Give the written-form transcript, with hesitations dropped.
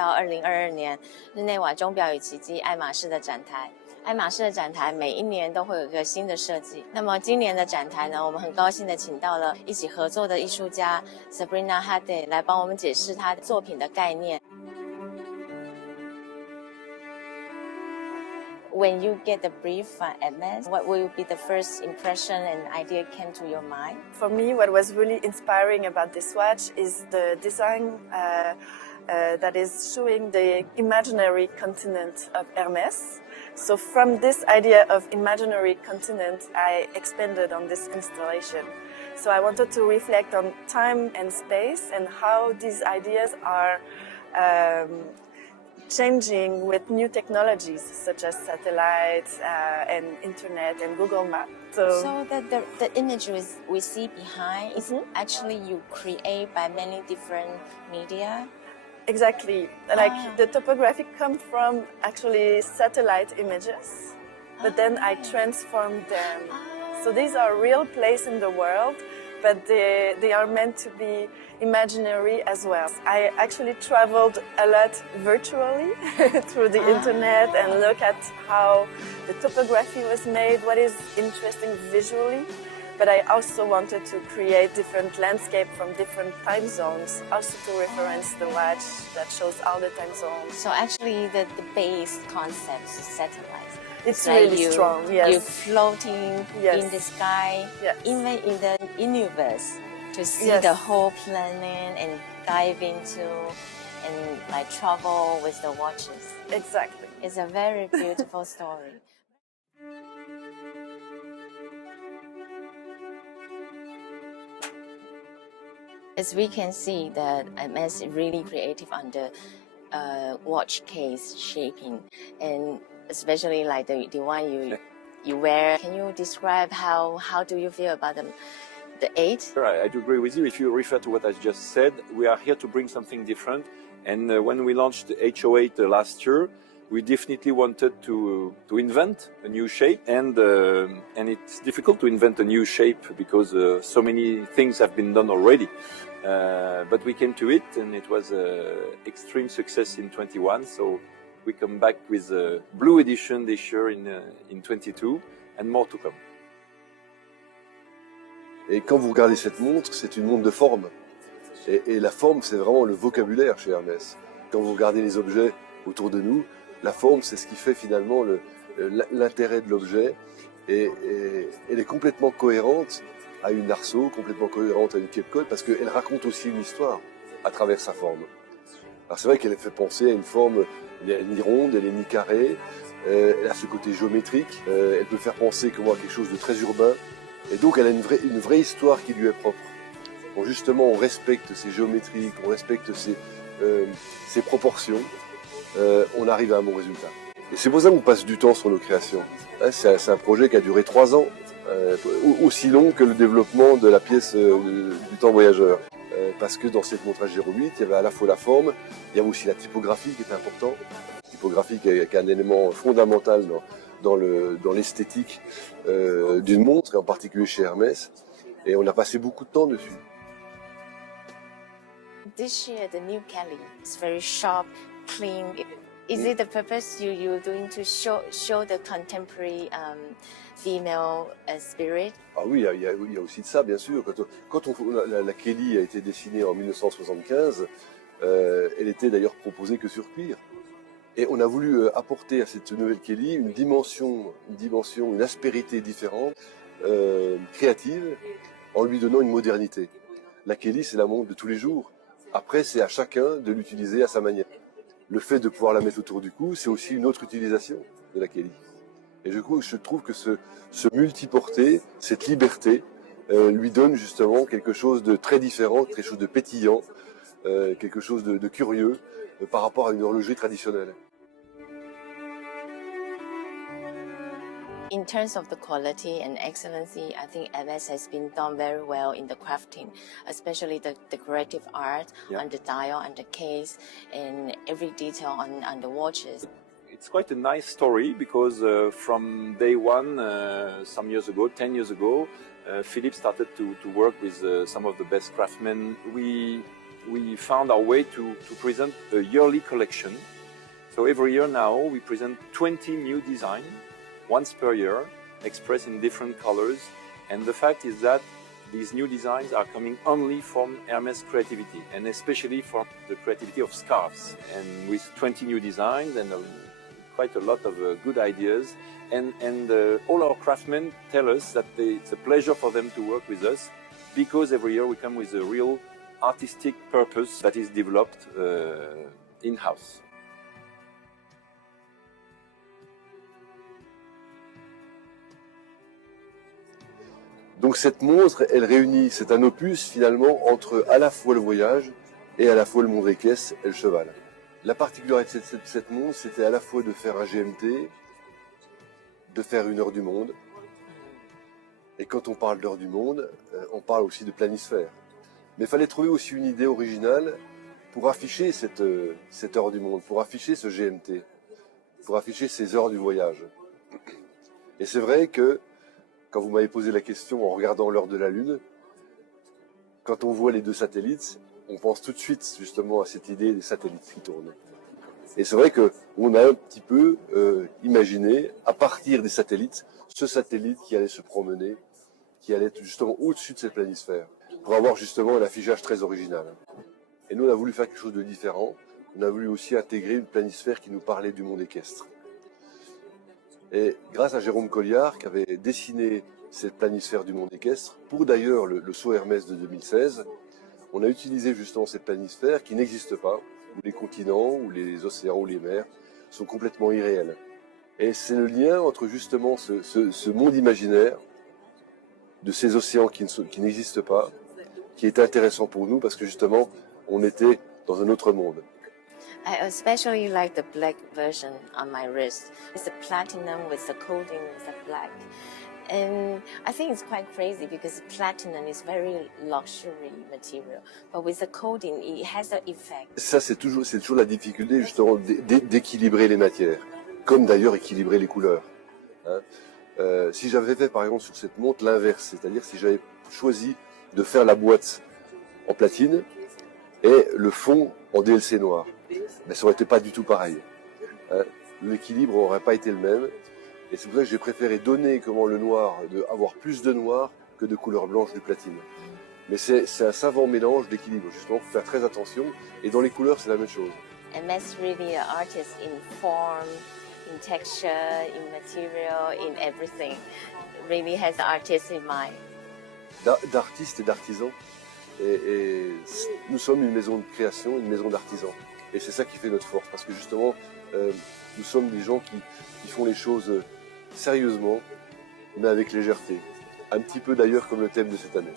到2022年日内瓦钟表与奇迹爱马仕的展台。爱马仕的展台每一年都会有一个新的设计。那么今年的展台呢，我们很高兴的请到了一起合作的艺术家 Sabrina Hattey 来帮我们解释她作品的概念。When you get the brief from Hermès, what will be the first impression and idea came to your mind? For me, what was really inspiring about this watch is the design that is showing the imaginary continent of Hermès. So from this idea of imaginary continent, I expanded on this installation. So I wanted to reflect on time and space and how these ideas are changing with new technologies such as satellites and internet and Google Maps. So the images we see behind is actually you create by many different media? Exactly. Like the topographic comes from actually satellite images, but then I transformed them. So these are real places in the world, but they are meant to be imaginary as well. I actually traveled a lot virtually through the internet and look at how the topography was made, what is interesting visually. But I also wanted to create different landscape from different time zones, also to reference the watch that shows all the time zones. So actually the base concept is satellite. It's really strong, yes. You're floating in the sky, even in the universe, to see the whole planet and dive into and like travel with the watches. Exactly. It's a very beautiful story. As we can see that Hermès is really creative on the watch case shaping, and especially like the one you wear. Can you describe how do you feel about the 8? I do agree with you. If you refer to what I just said, we are here to bring something different. And when we launched the H08 last year, we definitely wanted to invent a new shape, and it's difficult to invent a new shape because so many things have been done already. But we came to it, and it was an extreme success in 21. So we come back with a blue edition this year in 22, and more to come. Et quand vous regardez cette montre, c'est une montre de forme. Et la forme, c'est vraiment le vocabulaire chez Hermès. Quand vous regardez les objets autour de nous, la forme, c'est ce qui fait finalement l'intérêt de l'objet. Et elle est complètement cohérente à une Arceau, complètement cohérente à une Cape Cod, parce qu'elle raconte aussi une histoire à travers sa forme. Alors c'est vrai qu'elle fait penser à une forme, elle n'est ni ronde, elle n'est ni carrée, elle a ce côté géométrique, elle peut faire penser comme à quelque chose de très urbain, et donc elle a une vraie histoire qui lui est propre. Bon, justement, on respecte ses géométries, on respecte ses proportions, on arrive à un bon résultat. Et c'est pour ça qu'on passe du temps sur nos créations. Hein, c'est un projet qui a duré 3 ans, aussi long que le développement de la pièce du temps voyageur. Parce que dans cette montre H08, il y avait à la fois la forme, il y avait aussi la typographie qui était importante. La typographie qui est un élément fondamental dans l'esthétique d'une montre, et en particulier chez Hermès. Et on a passé beaucoup de temps dessus. This year, the new Kelly is very sharp, clean. Is it the purpose you're doing to show the contemporary female spirit? Ah oui, il y a aussi de ça, bien sûr. Quand la Kelly a été dessinée en 1975, elle était d'ailleurs proposée que sur cuir. Et on a voulu apporter à cette nouvelle Kelly une dimension, une aspérité différente, créative, en lui donnant une modernité. La Kelly, c'est la montre de tous les jours. Après, c'est à chacun de l'utiliser à sa manière. Le fait de pouvoir la mettre autour du cou, c'est aussi une autre utilisation de la Kelly. Et je trouve que ce multiporté, cette liberté, lui donne justement quelque chose de très différent, quelque chose de pétillant, quelque chose de curieux par rapport à une horlogerie traditionnelle. In terms of the quality and excellency, I think Hermès has been done very well in the crafting, especially the decorative art on the dial, on the case, and every detail on the watches. It's quite a nice story because from day one, some years ago, 10 years ago, Philippe started to work with some of the best craftsmen. We we found our way to present a yearly collection. So every year now we present 20 new designs, once per year, expressed in different colors. And the fact is that these new designs are coming only from Hermès creativity, and especially from the creativity of scarves. And with 20 new designs and quite a lot of good ideas, and all our craftsmen tell us that it's a pleasure for them to work with us, because every year we come with a real artistic purpose that is developed in-house. Donc cette montre, elle réunit, c'est un opus finalement entre à la fois le voyage et à la fois le monde équestre et le cheval. La particularité de cette montre, c'était à la fois de faire un GMT, de faire une heure du monde. Et quand on parle d'heure du monde, on parle aussi de planisphère. Mais il fallait trouver aussi une idée originale pour afficher cette heure du monde, pour afficher ce GMT, pour afficher ces heures du voyage. Et c'est vrai que quand vous m'avez posé la question en regardant l'heure de la Lune, quand on voit les deux satellites, on pense tout de suite justement à cette idée des satellites qui tournent. Et c'est vrai qu'on a un petit peu imaginé, à partir des satellites, ce satellite qui allait se promener, qui allait être justement au-dessus de cette planisphère, pour avoir justement un affichage très original. Et nous, on a voulu faire quelque chose de différent. On a voulu aussi intégrer une planisphère qui nous parlait du monde équestre. Et grâce à Jérôme Colliard, qui avait dessiné cette planisphère du monde équestre, pour d'ailleurs le saut Hermès de 2016, on a utilisé justement cette planisphère qui n'existe pas, où les continents, où les océans, ou les mers sont complètement irréels. Et c'est le lien entre justement ce monde imaginaire de ces océans qui n'existent pas, qui est intéressant pour nous parce que justement, on était dans un autre monde. I especially like the black version on my wrist. It's a platinum with the coating with the black. And I think it's quite crazy because platinum is very luxury material, but with the coating, it has an effect. Ça, c'est toujours la difficulté justement d'équilibrer les matières, comme d'ailleurs équilibrer les couleurs. Hein. Si j'avais fait par exemple sur cette montre l'inverse, c'est-à-dire si j'avais choisi de faire la boîte en platine et le fond en DLC noir, mais ça aurait été pas du tout pareil. Hein. L'équilibre n'aurait pas été le même. Et c'est pour ça que j'ai préféré donner comment le noir, avoir plus de noir que de couleur blanche du platine. Mais c'est un savant mélange d'équilibre, justement, il faut faire très attention. Et dans les couleurs, c'est la même chose. MS really an artist in form, in texture, in material, in everything. Really has the artist in mind. D'artistes et d'artisans. Et nous sommes une maison de création, une maison d'artisans. Et c'est ça qui fait notre force, parce que justement, nous sommes des gens qui font les choses sérieusement, mais avec légèreté. Un petit peu d'ailleurs comme le thème de cette année.